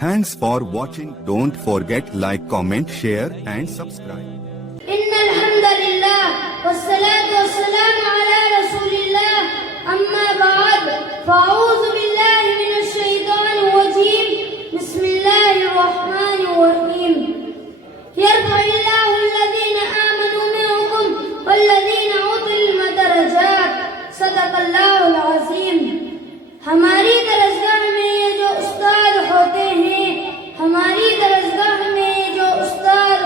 Thanks for watching. Don't forget like, comment, share and subscribe. إن الحمد لله والصلاة والسلام على رسول الله أما بعد فأعوذ بالله من الشيطان الرجيم بسم الله الرحمن الرحيم يرفع الله الذين آمنوا منكم والذين أوتوا العلم درجات صدق الله العظيم. ہماری درسگاہ میں یہ جو استاد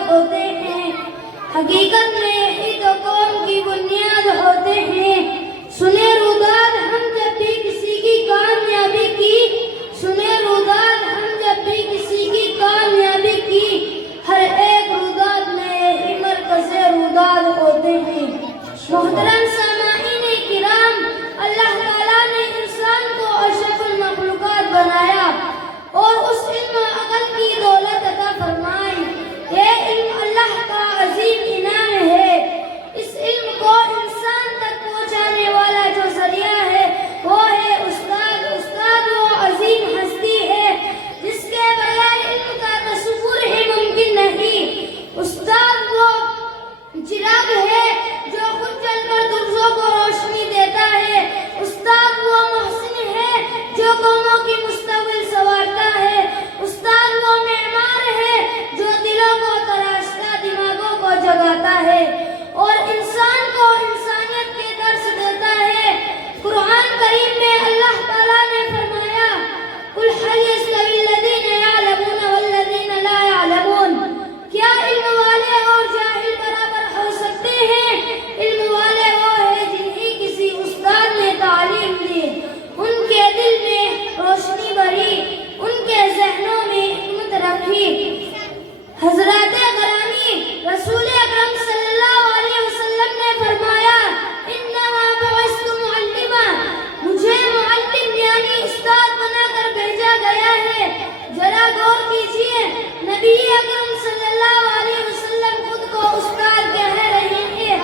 ہوتے ہیں حقیقت میں ہی تو قوم کی بنیاد ہوتے ہیں. سنے روداد ہم جب بھی کسی کی کامیابی کی ہر ایک روداد میں مرکز روداد ہوتے ہیں. محترم سامعین کرام، اللہ تعالیٰ نے انسان کو اشرف المخلوقات بنایا اور اس علم و عقل کی دولت عطا فرمائی. یہ علم اللہ کا عظیم انعام ہے. اس علم کو انسان تک پہنچانے والا جو ذریعہ ہے وہ ہے استاد. استاد وہ عظیم ہستی ہے جس کے بغیر علم کا تصور ہی ممکن نہیں. استاد وہ چراغ ہے جو خود جل کر دوسروں کو روشنی دیتا ہے. استاد وہ محسن ہے جو قوموں کی مستقبل سنوارتا ہے. استاد وہ معمار ہے جو دلوں کو تراشتا، دماغوں کو جگاتا ہے اور انسان کو انسانیت کے درس دیتا ہے. قرآن کریم میں اللہ تعالیٰ نے فرمایا قُلْ هَلْ يَسْتَوِي الَّذِينَ يَعْلَمُونَ وَالَّذِينَ لَا يَعْلَمُونَ. کیا علم والے اور جاہل برابر ہو سکتے ہیں؟ علم والے وہ ہیں جنہیں کسی استاد نے تعلیم دی، ان کے دل میں روشنی بھری، ان کے ذہنوں میں حکمت رکھی. حضرات گرامی، رسول اکرم صلی اللہ علیہ وسلم نے فرمایا انما بعثت معلما، مجھے معلم یعنی استاد بنا کر بھیجا گیا ہے. ذرا غور کیجیے، نبی اکرم صلی اللہ علیہ وسلم خود کو استاد کہہ رہے ہیں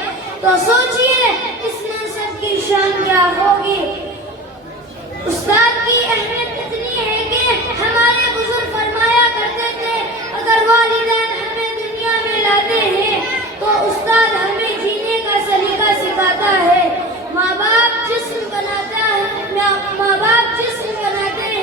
تو سوچئے اس منصب کی شان کیا ہوگی. استاد کی اہمیت اتنی ہے کہ ہمارے بزرگ فرمایا کرتے تھے اگر والدین ہمیں دنیا میں لاتے ہیں تو استاد ہمیں جینے کا سلیقہ سکھاتا ہے. ماں باپ جسم بناتے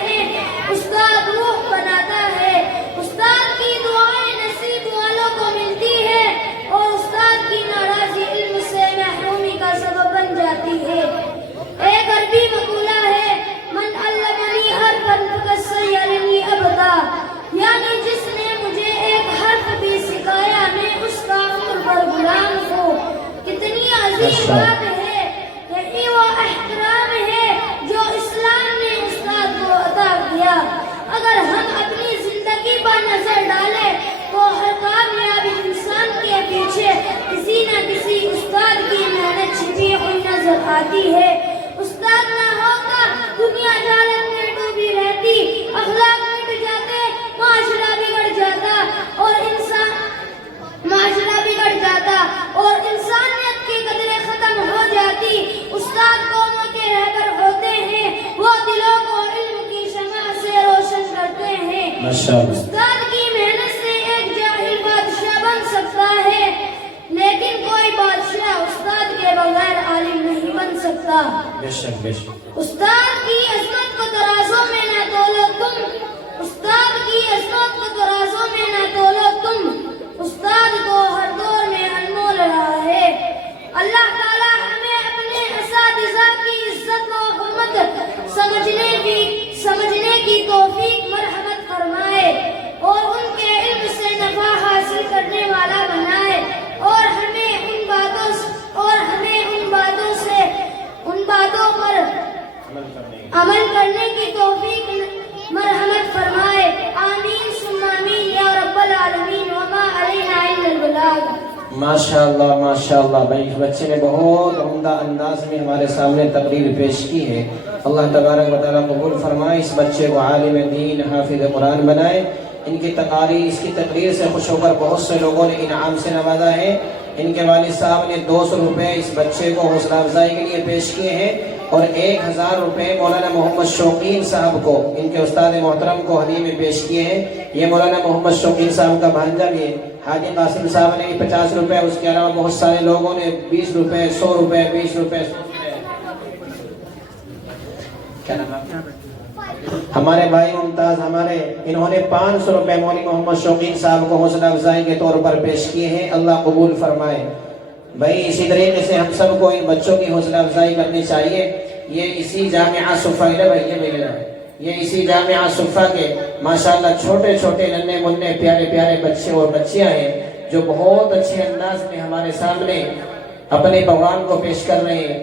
ہیں، استاد روح بناتا ہے. استاد کی دعائیں نصیب والوں کو ملتی ہے اور استاد کی ناراضی علم سے محرومی کا سبب بن جاتی ہے. ایک عربی مقولہ ہے من علمنی حرفا فکسیرنی ابدا، یعنی جس نے مجھے ایک حرف بھی سکھایا میں اس کا عمر پر غلام ہوں. کتنی عظیم بات ہے، یہی وہ احترام ہے جو اسلام نے استاد کو عطا کیا. اگر ہم اپنی زندگی پر نظر ڈالیں تو ہر کامیاب انسان کے پیچھے کسی نہ کسی استاد کی محنت چھپی ہوئی نظر آتی ہے. استاد نہ ہوتا دنیا جہالت میں ڈوبی رہتی، اخلاق مٹ جاتے، معاشرہ بگڑ جاتا اور انسانیت کی قدریں ختم ہو جاتی. استاد قوموں کے رہبر ہوتے ہیں، وہ دلوں کو علم کی شمع سے روشن کرتے ہیں. استاد کی محنت سے ایک جاہل بادشاہ بن سکتا ہے لیکن کوئی بادشاہ استاد کے بغیر عالم نہیں بن سکتا. استاد کی عظمت کو ترازوں میں نہ تولو تم، استاد کی عظمت کو ترازوں میں نہ تولو تم. استاد کو ہر دور میں انمول رہا ہے. اللہ تعالیٰ ہمیں اپنے اساتذہ کی عزت و حرمت سمجھنے کی توفیق مرحمت فرمائے اور ان کے علم سے نفع حاصل کرنے والا بنائے اور ہمیں ان باتوں پر عمل کرنے کی توفیق مرحمت فرمائے. آمین ثم آمین یا رب العالمین وما علینا الا البلاغ. ماشاءاللہ ماشاءاللہ بھائی، اس بچے نے بہت عمدہ انداز میں ہمارے سامنے تقریر پیش کی ہے. اللہ تبارک و تعالیٰ قبول فرمائے، اس بچے کو عالم دین حافظ قرآن بنائے. ان کی اس کی تقریر سے خوش ہو کر بہت سے لوگوں نے انعام سے نوازا ہے. ان کے والد صاحب نے 200 روپے اس بچے کو حوصلہ افزائی کے لیے پیش کیے ہیں. اور 1000 روپے مولانا محمد شوقین صاحب کو، ان کے استاد محترم کو ہدیے میں پیش کیے ہیں۔ یہ مولانا محمد شوقین صاحب کا بھانجا بھی ہے۔ حاجی قاسم صاحب نے 50 روپے، اس کے علاوہ بہت سارے لوگوں نے 20 روپے، 100 روپے، 20 روپے، کیا نام ہے؟ ہمارے بھائی ممتاز انہوں نے 500 روپے مولوی محمد شوقین صاحب کو حوصلہ افزائی کے طور پر پیش کیے ہیں۔ اللہ قبول فرمائے۔ بھائی اسی طریقے سے ہم سب کو ان بچوں کی حوصلہ افزائی کرنی چاہیے۔ یہ اسی جامعہ صفہ یہ اسی جامعہ صفہ کے ماشاءاللہ چھوٹے چھوٹے ننھے منھے پیارے پیارے بچے اور بچیاں ہیں جو بہت اچھے انداز میں ہمارے سامنے اپنے پیغام کو پیش کر رہے ہیں۔